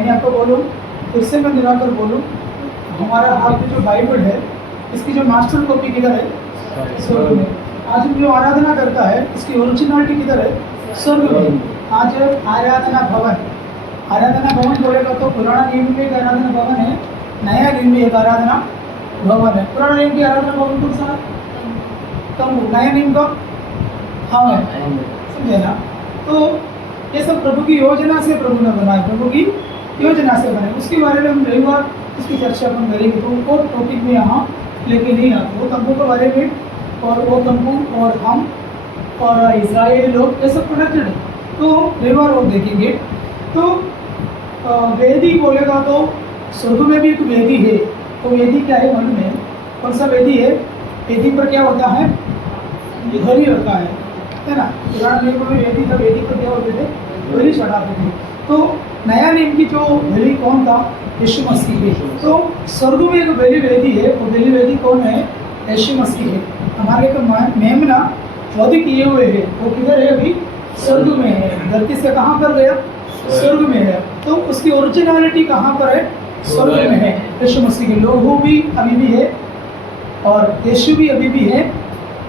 मैंने आपको बोलूँ, फिर से मैं दिलाकर बोलूँ, हमारा हाथ में जो बाइबल है इसकी जो मास्टर कॉपी किधर है? स्वर्ग में। आज हम जो आराधना करता है इसकी ओरिजिनलिटी किधर है? स्वर्ग में। आज आराधना भवन बोलेगा तो पुराना नियम में एक आराधना भवन है, नया नियम में एक आराधना भवन है। पुराना नियम की आराधना भवन कौन सा? तंबू। नया नियम का हाँ है, समझे ना? तो ये सब प्रभु की योजना से प्रभु ने बनाया, प्रभु की योजना से बनाया। उसके बारे में हम रविवार इसकी चर्चा अपन करेंगे, तो वो टॉपिक में यहाँ लेके नहीं आते। वो तंबू के बारे में और वो तंबू और हम और इस्राएली लोग ये सब कनेक्टेड है, तो रविवार वो देखेंगे। तो वेदी बोलेगा तो स्वर्ग में भी एक वेदी है। तो वेदी क्या है? मन में कौन सा वेदी है? वेदी पर क्या होता है? बलि होता है ना? पुराने नियम में वेदी था, वेदी पर क्या होते थे? बलि चढ़ाते थे। तो नया नियम की जो बलि कौन था? यीशु मसीह है। तो स्वर्ग में एक बलि वेदी है, वो बलि वेदी कौन है? यीशु मसीह है। हमारे एक मेमना वध किए हुए है, वो किधर है? अभी स्वर्ग में है। धरती से कहाँ पर गया? स्वर्ग में है। तो उसकी ओरिजिनलिटी कहाँ पर है? स्वर्ग में है। यीशु मसीह के लोगों भी अभी भी है और यीशु भी अभी भी है,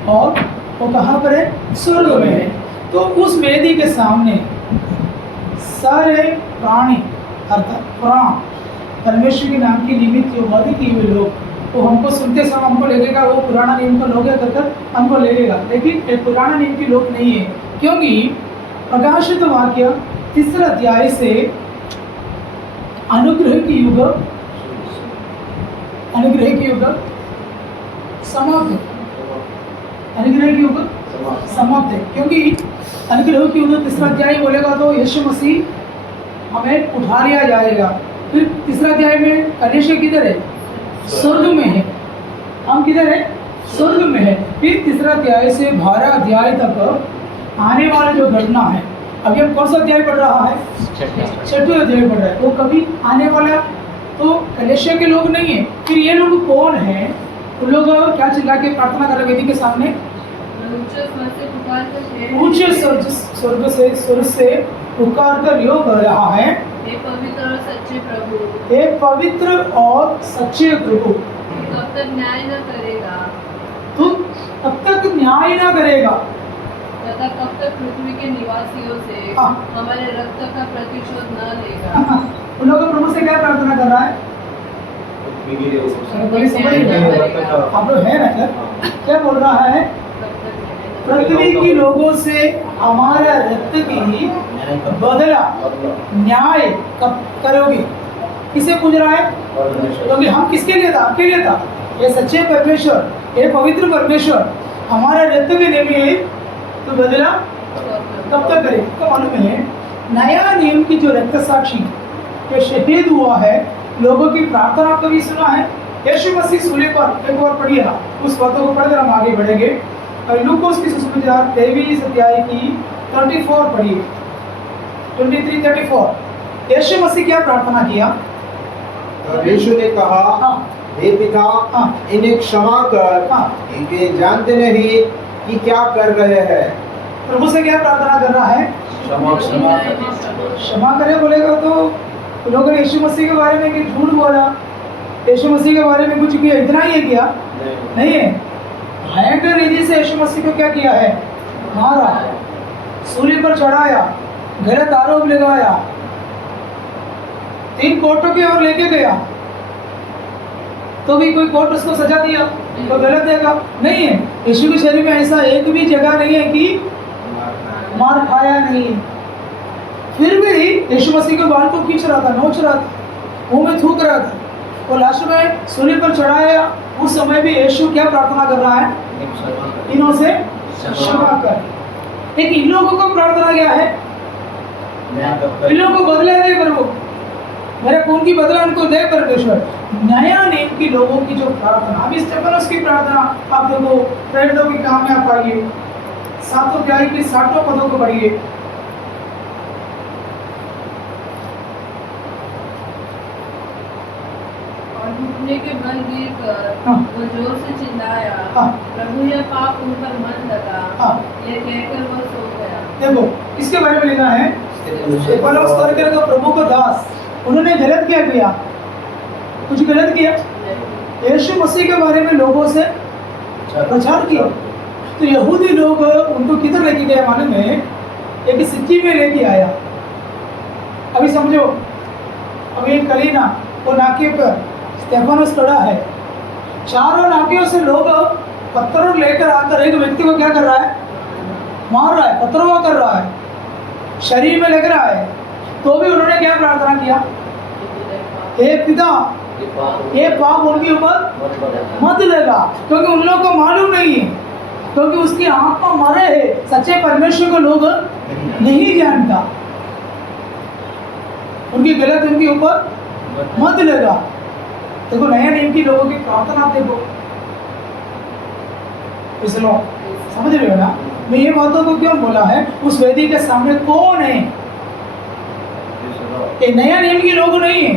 और वो कहाँ पर है? स्वर्ग में है। तो उस वेदी के सामने सारे प्राणी अर्थात प्राण परमेश्वर के नाम के निमित्त जो वध किए हुए लोग, वो हमको सुनते समय हमको लगेगा वो पुराना नियम का लोग है कर हमको लगेगा, लेकिन ये पुराना नियम के लोग नहीं है। क्योंकि प्रकाशित वाक्य 3 अध्याय से अनुग्रह की युग समाप्त है। अनुग्रह की युग समाप्त है, क्योंकि अनुग्रह की युग 3 अध्याय बोलेगा तो यीशु मसीह हमें उठा लिया जाएगा। फिर 3 अध्याय में कलीसिया किधर है? स्वर्ग में है। हम किधर है? स्वर्ग में है। फिर 3 अध्याय से 12 अध्याय तक आने वाला जो घटना है, अभी हम कौन सा अध्याय पढ़ रहा है? 6वां अध्याय पढ़ रहा है। तो कभी आने वाला तो कलीसिया के लोग नहीं है। फिर ये लोग कौन है? उन लोग क्या चिल्ला के प्रार्थना कर रहे वेदी के सामने? ऊंचे स्वर्ग से पुकार कर यो कर रहा है, हे पवित्र और सच्चे प्रभु, हे पवित्र और सच्चे प्रभु, कब तक न्याय न करेगा? तू तब तक न्याय न करेगा तथा कब तक पृथ्वी के निवासियों से हमारे रक्त का प्रतिशोध न लेगा? उन लोग प्रभु से क्या प्रार्थना कर रहा है? आप लोग है ना? क्या बोल रहा है? पृथ्वी की लोगों से हमारा रक्त की बदला न्याय कब करोगे? किसे पूछ रहा है? क्योंकि हम किसके लिए था? आपके लिए था। ये सच्चे परमेश्वर, ये पवित्र परमेश्वर हमारा रक्त के लिए तो बदला कब तक करे? तो मालूम है नया नियम की जो रक्त साक्षी ये शहीद हुआ है, लोगों की प्रार्थना कभी सुना है? यीशु मसीह सूली पर एक बार पढ़िए ना, उस बातों को पढ़कर हम आगे बढ़ेंगे। लूकोस की सुसमाचार 23 अध्याय की 34 पढ़िए, 23-34। यीशु मसीह क्या प्रार्थना किया? यीशु ने कहा, हे पिता, इन्हें क्षमा कर, इनके जानते नहीं कि क्या कर रहे हैं। प्रभु से क्या प्रार्थना कर रहा है? क्षमा करे बोलेगा तो लोगों ने यीशु मसीह के बारे में झूठ बोला, यीशु मसीह के बारे में कुछ किया, इतना ही है क्या? नहीं है। भयंकर रीति से यीशु मसीह को क्या किया है? मारा, सूली पर चढ़ाया, गलत आरोप लगाया, 3 कोर्टों की ओर लेके गया, तो भी कोई कोर्ट उसको सजा दिया तो गलत देगा? नहीं है। यीशु के शरीर में ऐसा एक भी जगह नहीं है कि मार खाया नहीं। फिर भी यीशु मसीह के बाल को खींच रहा था, नोच रहा था, मुंह में थूक रहा था, और लास्ट में सूली पर चढ़ाया। उस समय भी यीशु क्या प्रार्थना कर रहा है? इन्हों से क्षमा कर। लेकिन इन लोगों को प्रार्थना क्या है? इन लोगों को बदले दे प्रभु, मेरे खून की बदला उनको दे परमेश्वर। नया नियम की लोगों की जो प्रार्थना, अभी स्टेफनस की प्रार्थना आप देखो, प्रेरितों की काम में आप पाइए, 7 अध्याय की 60 पदों को पढ़िए। घुटने के बल गिर कर वो जोर से चिल्लाया, प्रभु यह पाप उन पर मत लगा। ये कहकर वो सो गया। देखो किसके बारे में लिखा है? स्टेफानोस करके तो प्रभु को दास, उन्होंने गलत क्या किया? कुछ गलत किया? यीशु मसीह के बारे में लोगों से प्रचार किया। तो यहूदी लोग उनको किधर लेके गए मालूम है? एक सिक्की में लेके आया। अभी समझो, अभी कलीना वो नाके पर स्टेफानोस खड़ा है, चारों नाकियों से लोग पत्थर लेकर आकर एक व्यक्ति को क्या कर रहा है? मार रहा है, पत्थरों कर रहा है, शरीर में लग रहा है। तो भी उन्होंने क्या प्रार्थना किया? हे पिता, ये पाप उनके ऊपर मत लगा, क्योंकि उन लोगों को मालूम नहीं है, क्योंकि उसकी आत्मा मरे है, सच्चे परमेश्वर को लोग नहीं जानता। उनकी गलत उनके ऊपर मत लगा। देखो नया नियम की लोगों की प्रार्थना देखो, इसलिए समझ रहे हो ना? मैं ये बातों को क्यों बोला है? उस वेदी के सामने कौन है? ये नया नियम के लोग नहीं है।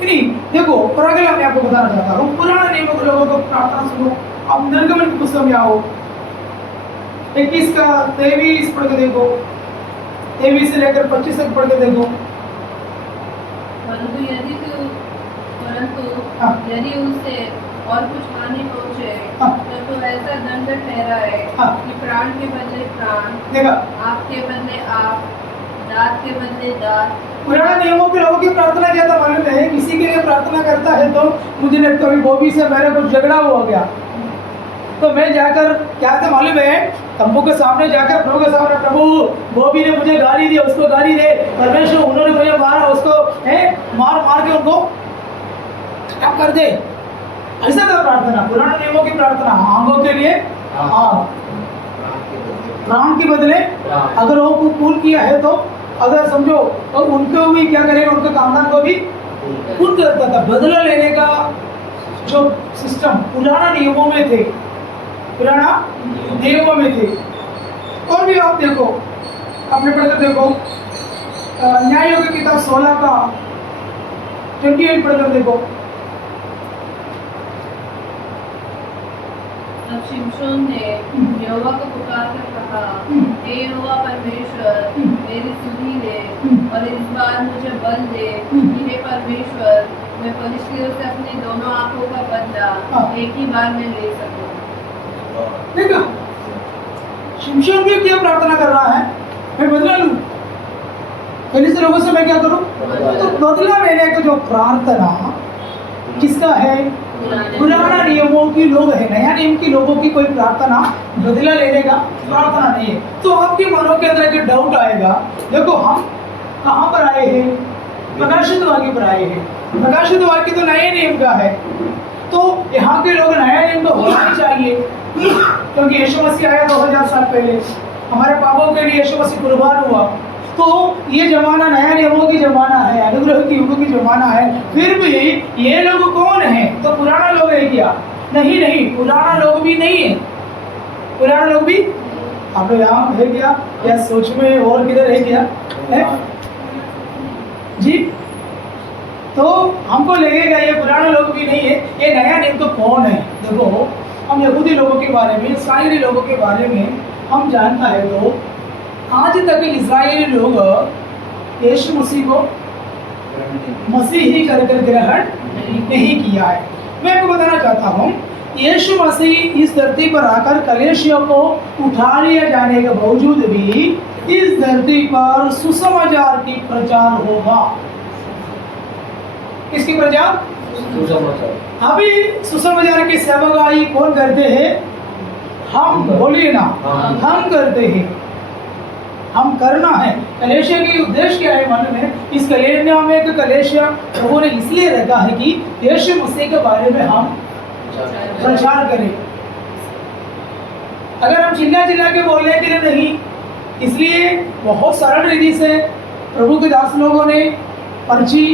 नहीं देखो, परागला मैं आपको बताना चाहता हूँ, पुराना नियम के लोगों को प्रार्थना सुनो। आप निर्गमन की पुस्तक में आओ, 21 का 23 पढ़ के देखो, 23 से लेकर 25 तक पढ़ के देखो। परंतु हाँ। यदि उससे और कुछ हानि पहुंचे हाँ। तो ऐसा दंड ठहराए हाँ। कि प्राण के बदले प्राण, देखा, आप के बदले आप, दांत के बदले दांत। पुराने नियमों के लोगों की प्रार्थना क्या था मालूम है? किसी के लिए प्रार्थना करता है तो मुझे लगता है बॉबी से मेरा कुछ झगड़ा हो गया, तो मैं जाकर क्या था मालूम है? तंबू के सामने जाकर प्रभु के सामने, प्रभु बॉबी ने मुझे गाली दी, उसको गाली दे, परमेश्वर उन्होंने मुझे मारा, उसको मार के उनको खत्म कर दे। ऐसा था प्रार्थना, पुराने नियमों की प्रार्थना। आंखों के लिए आग, प्राण के बदले अगर वो खून किया है तो अगर समझो तो उनको भी क्या करेगा? उनके खानदान को भी खून करता था। बदला लेने का जो सिस्टम पुराना नियमों में थे, पुराना नियमों में थे। और भी आप देखो, अपने पढ़कर देखो, न्यायों की किताब 16 का 28 पढ़कर देखो। तब शिमशोन ने यहोवा को पुकार कर कहा, हे यहोवा परमेश्वर, मेरी सुधि ले और इस बार मुझे बल दे कि हे परमेश्वर, मैं फलिश्तियों से अपनी दोनों आंखों का बदला एक ही बार में ले सकूं। देखा, शिमशोन भी क्या प्रार्थना कर रहा है? मैं बदला लूं, फिलिस्ती लोगों से मैं क्या करूं? तो बदला लेने का जो प्रार्थना किसका है? पुराना नियमों की लोग है। नया नियम की लोगों की कोई प्रार्थना बदला लेने का प्रार्थना नहीं है। तो आपके मनों के अंदर एक डाउट आएगा, देखो हम कहाँ पर आए हैं? प्रकाशित वाक्य पर आए हैं। प्रकाशित वाक्य तो नए नियम का है, तो यहाँ के लोग नया नियम तो होना ही चाहिए, क्योंकि यीशु मसीह आया 2000 साल पहले, हमारे पापों के लिए यीशु मसीह कुर्बान हुआ। तो ये जमाना नया नियमों की जमाना है, अनुग्रह की युग की जमाना है। फिर भी ये लोग कौन है? तो पुराना लोग है क्या? नहीं, पुराना लोग भी नहीं है। पुराना लोग भी आप लोग यहाँ है क्या? या सोच में और किधर है क्या? है जी, तो हमको लगेगा ये पुराना लोग भी नहीं है, ये नया नियम तो कौन है? देखो, हम यहूदी लोगों के बारे में, इस्राएली लोगों के बारे में हम जानता है तो आज तक इस्राएली लोग यीशु मसीह को मसीह ही कर ग्रहण नहीं किया है। मैं आपको बताना चाहता हूँ, यीशु मसीह इस धरती पर आकर कलेशियों को उठा लिया जाने के बावजूद भी इस धरती पर सुसमाचार की प्रचार होगा। किसकी प्रचार? अभी सुसमाचार की सेवकाई कौन करते हैं? हम, बोलिए ना, हम करते हैं, हम करना है। कलेशिया की उद्देश्य क्या है मालूम है? इस कलेशिया में एक कलेशिया प्रभु ने इसलिए रखा है कि यीशु मसीह के बारे में हम प्रचार करें। अगर हम चिल्ला के बोलने के लिए नहीं, इसलिए बहुत सरल रीति से प्रभु के दास लोगों ने पर्ची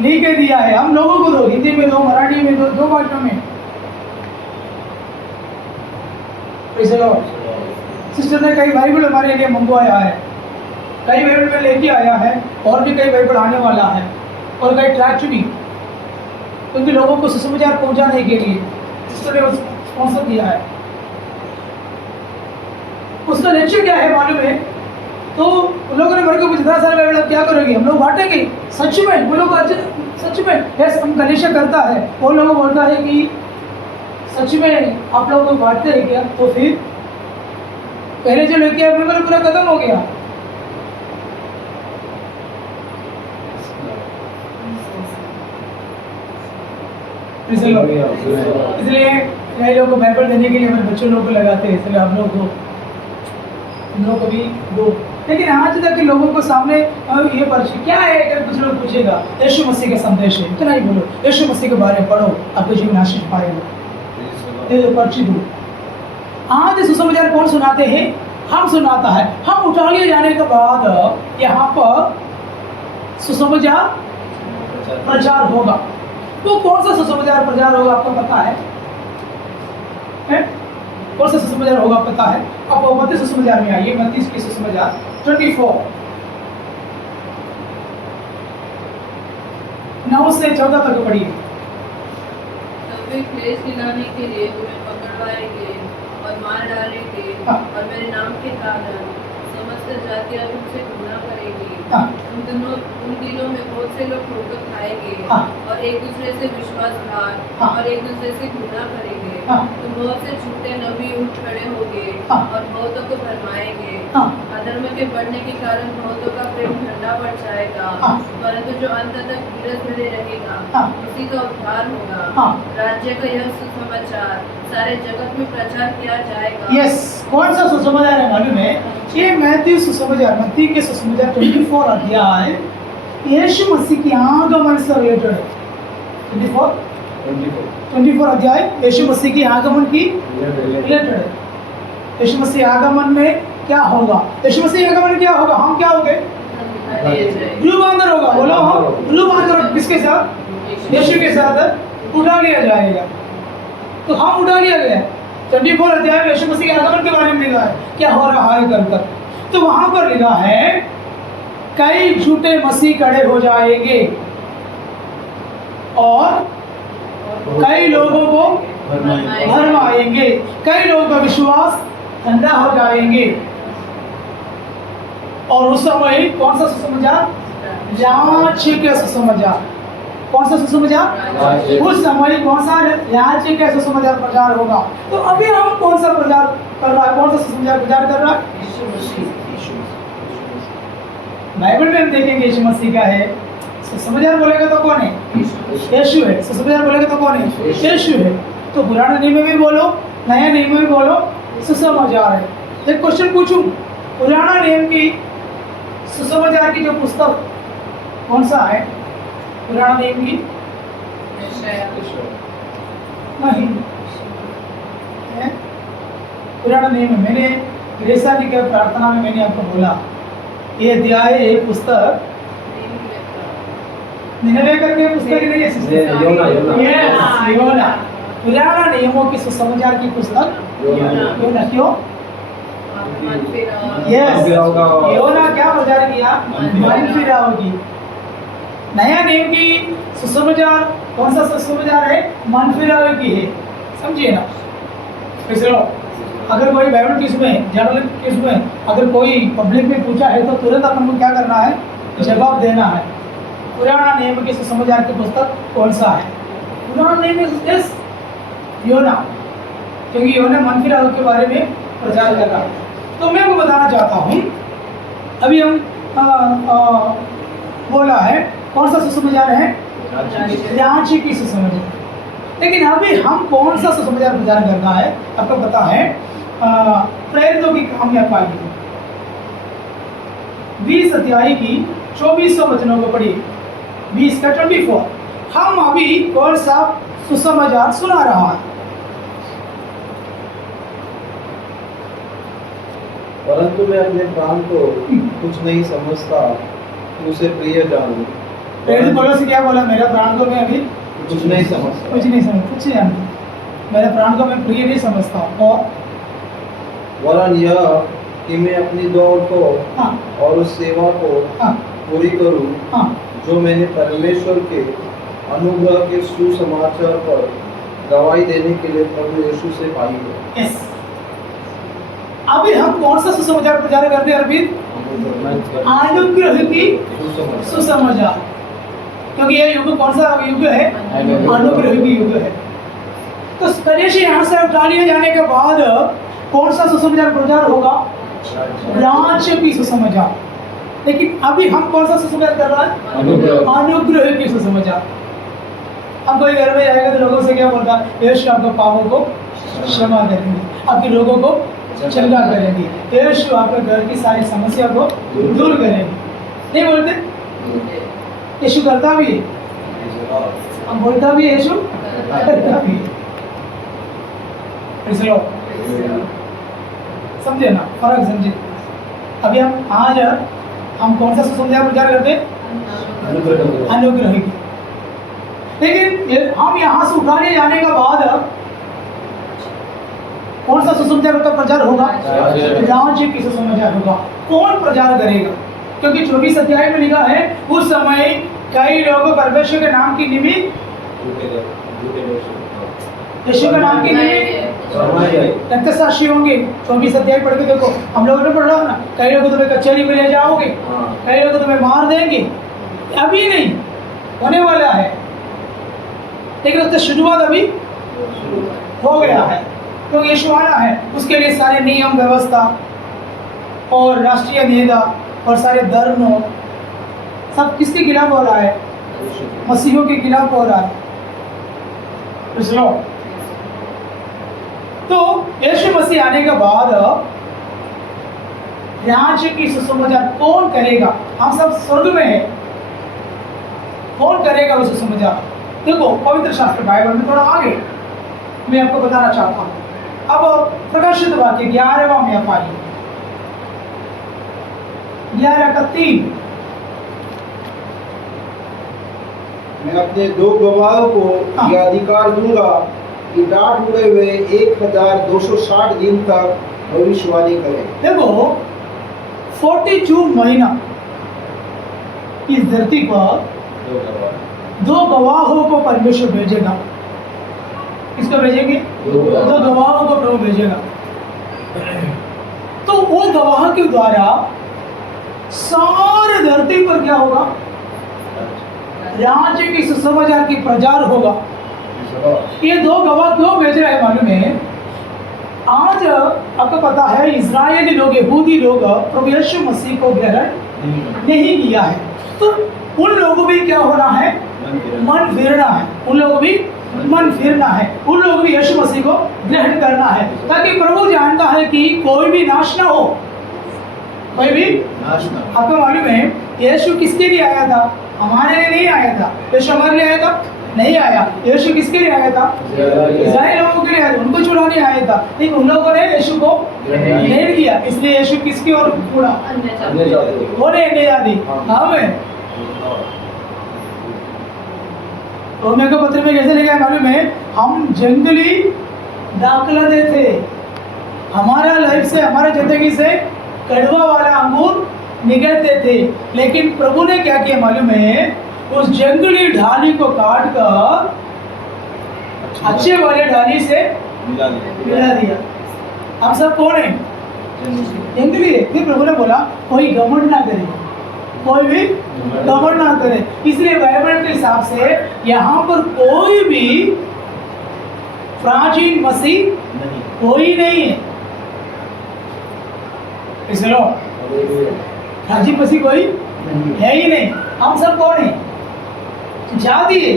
लिख के दिया है। हम लोगों को दो, हिंदी में दो, मराठी में दो, 2 भाषा में। सिस्टर ने कई बाइबल हमारे लिए मंगवाया है, कई बाइबल में लेके आया है, और भी कई बाइबल आने वाला है, और कई ट्रैक्ट भी, क्योंकि लोगों को सुसमाचार पहुंचाने के लिए सिस्टर ने स्पॉन्सर किया है। उसका लक्ष्य क्या है मालूम है? तो उन लोगों ने मेरे को पूछा इतना सारा बाइबल आप क्या करोगे? हम लोग बांटेंगे। सच में वो लोग सच में यस हम गलीशा करता है, वो लोग बोलता है कि सच में आप लोग बांटते हैं क्या? तो फिर पहले जो लेके आए बाइबल पूरा खत्म हो गया। इसलिए कई लोग को बाइबल देने के लिए हमारे बच्चों लोग को लगाते हैं, इसलिए आप लोग को हम लोग को भी दो। लेकिन आज तक के लोगों को सामने ये परिचय क्या है अगर कुछ लोग पूछेगा, यीशु मसीह का संदेश है, इतना ही बोलो यीशु मसीह के बारे में पढ़ो, आपको जीवन आशीष पाएगा। ये परिचय दो। आज सुसमाचार कौन सुनाते हैं? हम सुनाता है। हम उठा लिए जाने के बाद यहाँ पर सुसमाचार प्रचार होगा। तो कौन सा सुसमाचार प्रचार होगा आपको पता है? कौन सा सुसमाचार होगा पता है? अब मत्ती सुसमाचार में आइए, मत्ती की सुसमाचार 24 9 से 14 तक पढ़िए। तब वे क्लेश दिलाने के लिए तुम्हें पकड़वाएंगे और मार डालेंगे, और मेरे नाम के कारण समस्त जातियां तुमसे घृणा करेंगी। उन दिनों में बहुत से लोग ठोकर खाएंगे और एक दूसरे से विश्वासघात और एक दूसरे से घृणा करेंगे। तो बहुत से झूठे नबी उठ खड़े होंगे और बहुतों को भरमाएंगे। अधर्म के बढ़ने के कारण बहुतों का प्रेम ठंडा पड़ जाएगा, परंतु जो अंत तक धीरज धरे रहेगा उसी का उद्धार होगा। राज्य का यह सुसमाचार सारे जगत में प्रचार किया जाएगा। यस, कौन सा सुसमाचार है मालूम है? ये मैथ्यू सुसमाचार, मत्ती के सुसमाचार 24 अध्याय यीशु मसीह की आगमन से रिलेटेड है। 24 अध्याय यीशु मसीह की आगमन की रिलेटेड है। यीशु मसीह आगमन में क्या होगा? यीशु मसीह आगमन में क्या होगा? हम क्या होंगे? रूपांतर होगा। बोलो हम रूपांतर किसके साथ? यीशु के साथ उठा लिया जाएगा। तो हम उठा लिया गया। 24 अध्याय में यीशु मसीह के आगमन के बारे में लिखा है क्या हो रहा है कर। तो वहां पर लिखा है कई झूठे मसीह खड़े हो जाएंगे और कई लोगों को भरमाएंगे, कई लोगों का विश्वास ठंडा हो जाएंगे। और उस समय कौन सा सुसमाचार? जांच के सुसमाचार। कौन सा सुसमाचार? उस समय कौन सा राज्य का सुसमाचार प्रचार होगा। तो अभी हम कौन सा प्रचार कर रहा है? कौन सा सुसमाचार प्रचार कर रहा है? बाइबल में हम देखेंगे यीशु मसीह का है। सुसमाचार बोलेगा तो कौन है? यीशु है। सुसमाचार बोलेगा तो कौन है? यीशु है। तो पुराने नियम में भी बोलो, नया नियम में भी बोलो, सुसमाचार है। एक क्वेश्चन पूछूं, पुराना नियम की सुसमाचार की जो पुस्तक कौन सा है? पुराना नियम की नहीं है। पुराना नियम में मैंने ग्रेसा की क्या प्रार्थना में मैंने आपको बोला ये अध्याय एक पुस्तक निनवे करके पुस्तक नहीं है सिस्टर, योना। पुराना नियमों की सुसमाचार की पुस्तक योना। क्यों? यस, योना क्या प्रचार किया? मन फिराव की। नया नियम की सुसमाचार कौन सा सुसमाचार है? मन फिराव की है। समझिए ना। चलो अगर कोई बाइबल किस में, जर्नल किस में अगर कोई पब्लिक में पूछा है तो तुरंत अपन को क्या करना है? जवाब देना है। पुराना नियम की सुसमाचार की पुस्तक कौन सा है? पुराना नियम यस योना, क्योंकि योना मन फिराव के बारे में प्रचार कर रहा है। तो मैं वो बताना चाहता हूँ, अभी हम बोला है कौन सा सुसमाचार है? राज्य की सुसमाचार। लेकिन अभी हम कौन सा सुसमाचार प्रचार करना है? आपको पता है प्रेरितों की काम में पाएंगे 20 अध्याय की 24 वचनों को पढ़िए। 20 का 24। हम अभी कौन सा सुसमाचार सुना रहा है? परंतु मैं अपने प्राण को कुछ नहीं समझता, उसे प्रिय जानूं। प्रेरित पौलुस क्या बोला? मेरा प्राण को मैं अभी कुछ नहीं समझता, कुछ नहीं समझता, कुछ जानता। मेरे प्राण को मैं प्रिय नहीं समझता। और वरन यह कि मैं अपनी दौड़ को और उस सेवा को पूरी करूं जो मैंने परमेश्वर के अनुग्रह के सुसमाचार पर गवाही देने के लिए प्रभु यीशु से पाई है। यस, अभी हम कौन सा सुसमाचार प्रचार करते हैं? अरविंद अनुग्रह की सुसमाचार, क्योंकि ये युग कौन सा युग है? अनुग्रह की युग है। तो कलेशी यहाँ से उठा लिए जाने के बाद कौन सा सुसमाचार प्रचार होगा? राज्य की सुसमाचार। लेकिन अभी हम कौन सा सुसमाचार कर रहा है? अनुग्रह की सुसमाचार। हम कोई घर में जाएगा तो लोगों से क्या बोलता है? यीशु आपके पापों को क्षमा करेंगे, आपके लोगों को चंगा करेंगे, यीशु आपके घर की सारी समस्या को दूर करेंगे, नहीं बोलते? यीशु करता भी है, हम बोलता भी है, यीशु करता भी है। समझे ना, फर्क समझे। अभी हम कौन सा सुसमाचार प्रचार करते हैं? अनुग्रह की। लेकिन हम यहाँ से उठाने जाने के बाद कौन सा सुसमाचार का प्रचार होगा? राज्य की सुसमाचार होगा। कौन प्रचार करेगा? क्योंकि 24 अध्याय में लिखा है, उस समय कई लोग परमेश्वर के नाम की निमित्त, यीशु के नाम की निमित्त रक्तसाक्षी होंगे। 24 अध्याय पढ़ के देखो, हम लोगों ने पढ़ा ना, कई लोग तुम्हें कचहरी में ले जाओगे, कई लोग तुम्हें मार देंगे। अभी नहीं, होने वाला है, लेकिन उसका शुरुआत अभी हो गया है। तो यीशु आया है, उसके लिए सारे नियम व्यवस्था और राष्ट्रीय नेता और सारे धर्म सब किसके खिलाफ हो रहा है? मसीहों के खिलाफ हो रहा है। तो यीशु मसीह आने के बाद राज्य की सुसमाचार कौन करेगा? हम सब स्वर्ग में है, कौन करेगा वो सुसमाचार? देखो पवित्र शास्त्र बाइबल में थोड़ा आगे मैं आपको बताना चाहता हूँ। अब प्रकाशित वाक्य 11वां में आप आइए, 11:3। मैं अपने 2 गवाहों को यह अधिकार दूंगा कि डांट उड़े हुए 1260 दिन तक भविष्यवाणी करें। देखो 42 महीना इस धरती पर 2 गवाहों को परमेश्वर भेजेगा। किसको भेजेंगे? 2 गवाहों को प्रभु भेजेगा। तो वो गवाह के द्वारा सारे धरती पर क्या होगा? राज्य की सुसमाचार की प्रचार होगा। ये 2 गवाह क्यों भेज रहे हैं मालूम है? आज आपको पता है इजरायली लोग, यहूदी लोग प्रभु यीशु मसीह को ग्रहण नहीं किया है, तो उन लोगों भी क्या होना है? मन फिरना है। उन लोगों भी मन फिरना है, उन लोगों भी यीशु मसीह को ग्रहण करना है, ताकि प्रभु जानता है कि कोई भी नाश ना हो, कोई भी नाश ना। आपको मालूम है यीशु किसके लिए आया था? हमारे लिए नहीं आया था। यीशु हमारे लिए आया था? नहीं आया। यीशु किसके लिए आया था? इस्राएल लोगों के लिए आया था, उनको छुड़ाने आया था। लेकिन उन लोगों ने यीशु को ग्रहण किया, इसलिए यीशु किसकी ओर मुड़ा? अन्य जाति। हमें रोमियो के पत्र में कैसे लिखा है मालूम है? हम जंगली दाखलते थे, हमारा लाइफ से, हमारे जिंदगी से कड़वा वाला अंगूर निकलते थे, लेकिन प्रभु ने क्या किया मालूम है? उस जंगली ढाली को काट कर अच्छे वाले ढाली से मिला दिया। हम सब कौन है? जंगली है। फिर प्रभु ने बोला कोई घमंड ना करे, कोई भी घमंड ना करे। इसलिए बाइबल के हिसाब से यहाँ पर कोई भी प्राचीन मसीह कोई नहीं है। इसलिए प्राचीन मसीह कोई है ही नहीं। हम सब कौन है? जाति है,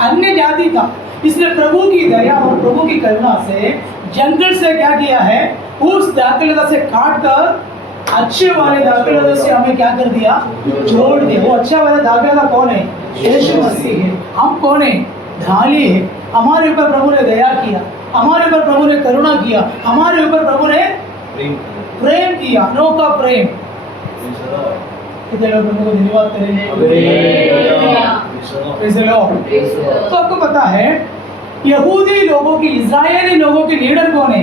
अन्य जाति था। इसलिए प्रभु की दया और प्रभु की करुणा से जंगल से क्या किया है? उस दाखलता से काट कर अच्छे वाले दाखलता से हमें क्या कर दिया? जोड़ दिया। वो अच्छा वाला दाखलता कौन है? यीशु मसीह है। हम कौन है? ढाली है। हमारे ऊपर प्रभु ने दया किया, हमारे ऊपर प्रभु ने करुणा किया, हमारे ऊपर प्रभु ने प्रेम किया, अनोखा प्रेम। कितने लोग प्रभु को धन्यवाद करेंगे? तो आपको पता है यहूदी लोगों की, इजरायली लोगों की लीडर कौन है?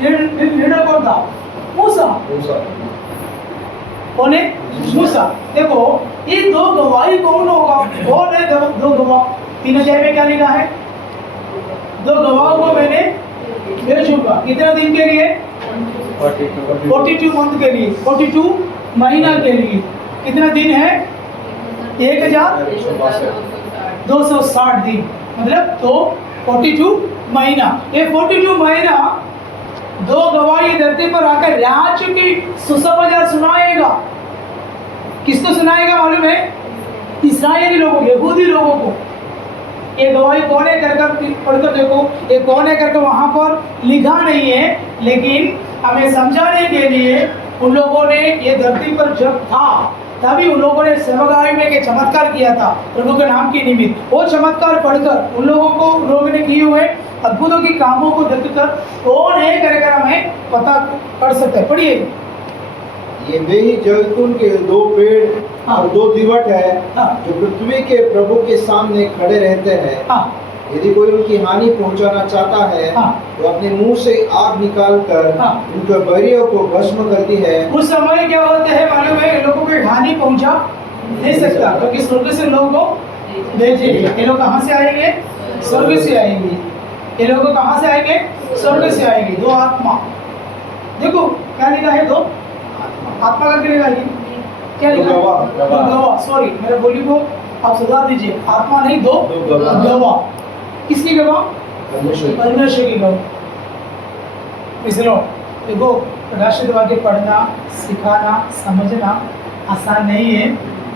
लीडर कौन था? मूसा। कौन है? मूसा। देखो ये 2 गवाही कौन होगा? कौन है 2 गवाह? 3 अध्याय में क्या लिखा है? 2 गवाहों को मैंने भेजूंगा। कितने दिन के लिए? 42 मंथ के लिए। 42 महीना के लिए। कितना दिन है? 1260 दिन, मतलब तो 42 महीना। ये 42 महीना दो गवाही धरती पर आकर राज्य की सुसमाचार सुनाएगा। किसको सुनाएगा मालूम है? इस्राएली लोगों, यहूदी लोगों को। ये गवाही कौन है करके पढ़कर देखो, ये कौन है करके वहां पर लिखा नहीं है, लेकिन हमें समझाने के लिए उन लोगों ने ये धरती पर जब था तभी उन लोगों ने सेवकाई में के चमत्कार किया था प्रभु के नाम के निमित्त। वो चमत्कार पढ़कर उन लोगों ने किए हुए अद्भुतों के कामों को देखकर कौन है करके हमें पता कर सकते हैं। पढ़िए। ये वे ही जैतून के 2 पेड़ और 2 दीवट है जो पृथ्वी के प्रभु के सामने खड़े रहते हैं। यदि कोई उनकी हानि पहुंचाना चाहता है तो अपने मुंह से आग निकाल कर उनके बैरियों को भस्म करती है। उस समय क्या होता है मालूम है? लोगों को हानि पहुंचा नहीं सकता, क्योंकि स्वर्ग से लोगों को भेजे। ये लोग कहाँ से आएंगे? स्वर्ग से आएंगे। ये लोग कहाँ से आएंगे? स्वर्ग से आएंगे। 2 आत्मा, देखो क्या लिखा है? 2 आत्मा करके लिखा है। क्या लिखा है? गवाह। सॉरी, मेरे बोली को आप सुधार दीजिए। आत्मा नहीं, 2 गवाह। किसकी गवाह? परमेश्वर की गवाह। इसलिए देखो, प्रकाशित वाक्य पढ़ना, सिखाना, समझना आसान नहीं है।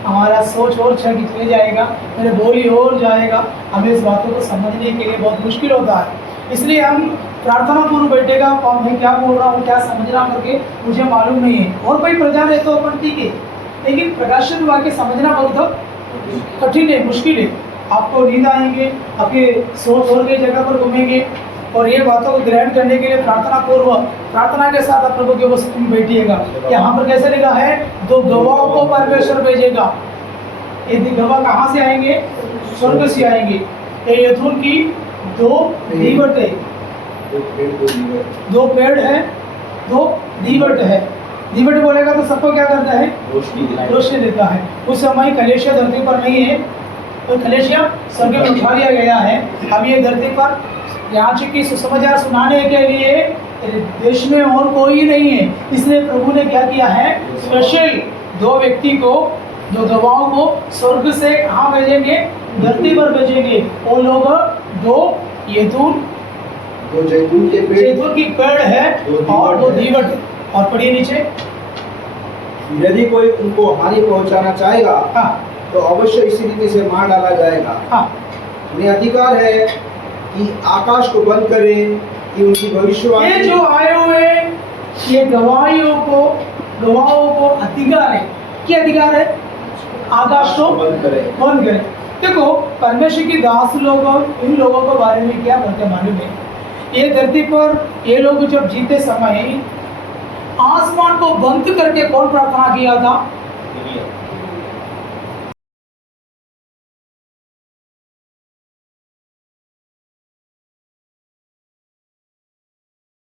हमारा सोच और चले जाएगा, मेरे बोली और जाएगा। हमें इस बातों को समझने के लिए बहुत मुश्किल होता है। इसलिए हम प्रार्थना पूर्व बैठेगा और मैं क्या बोल रहा हूँ, क्या समझ रहा हूँ करके मुझे मालूम नहीं है। और कोई प्रचार है तो अपन ठीक है, लेकिन प्रकाशित वाक्य समझना बहुत कठिन है, मुश्किल है। आपको नींद आएंगे, आपके सोच और कई जगह पर घूमेंगे, और ये बातों को ग्रहण करने के लिए प्रार्थना के साथ आप प्रभु के वस्तु में बैठिएगा। यहाँ पर कैसे लिखा है? 2 गवाहों को परमेश्वर भेजेगा। ये गवाह कहाँ से आएंगे? स्वर्ग से आएंगे। ये यथून की 2 दीवट है, 2 पेड़ है, 2 दीवट है। दीवट बोलेगा तो सबको क्या करता है? रोशनी देता है। उस समय कलेशिया धरती पर नहीं है, तो कलेशिया स्वर्ग में उठा लिया गया है। अब ये धरती पर राज्य की सुसमाचार सुनाने के लिए देश में और कोई नहीं है। इसलिए प्रभु ने क्या किया है? स्पेशल 2 व्यक्ति को, 2 गवाहों को स्वर्ग से कहाँ भेजेंगे? धरती पर भेजेंगे। वो लोग 2 जैतून की पेड़ है और 2 दीवट है। और पढ़िए नीचे। यदि कोई उनको हानि पहुंचाना चाहेगा तो अवश्य इसी रीति से मार डाला जाएगा। उन्हें अधिकार है कि आकाश को बंद करें, कि उनकी भविष्यवाणी। ये जो आए हुए ये गवाहों को अधिकार है। क्या अधिकार है? आकाश को बंद करें। देखो, परमेश्वर की दास लोग इन लोगों के बारे में क्या बोलते मालूम है? ये धरती पर ये लोग जब जीते समय आसमान को बंद करके कौन प्रार्थना किया था?